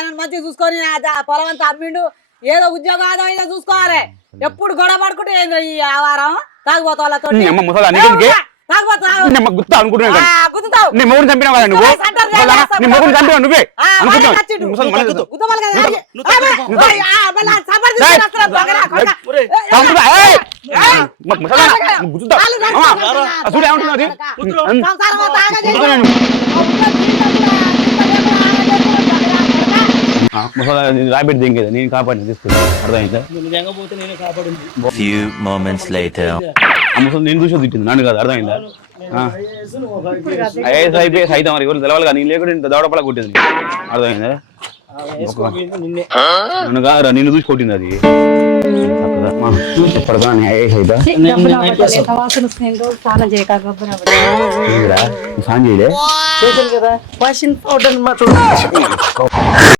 ఆయన మంచిగా చూసుకొని పొలం అంతా అమ్మిండు ఏదో ఉద్యోగం ఆదో ఏదో చూసుకోవాలి ఎప్పుడు గొడవ పడుకుంటే ఏందో ఈ వారం తాగుబోతా వాళ్ళతో గుత్తా అనుకుంటున్నావు నీ మొగుడు చంపినావు కదా నువ్వు నీ మొగుడు చంపినావు నువ్వే చూడు ఏమంటున్నది రాబెట్టి దింగేది నేను కాపాడి తీసుకుని అర్థమైందా ముసలి నేను చూసి తిట్టింది నన్ను కాదు అర్థమైందా ఐఏఎస్ ఐపీఎస్ అయితే మరి ఎవరు తెలవాలి కదా నేను లేకుండా ఇంత దవడపడ కొట్టింది అర్థమైందా నన్ను కాదురా నిన్ను చూసి కొట్టింది అది చెప్పడదా ఐఏఎస్ అయితే స్నానం చేయలే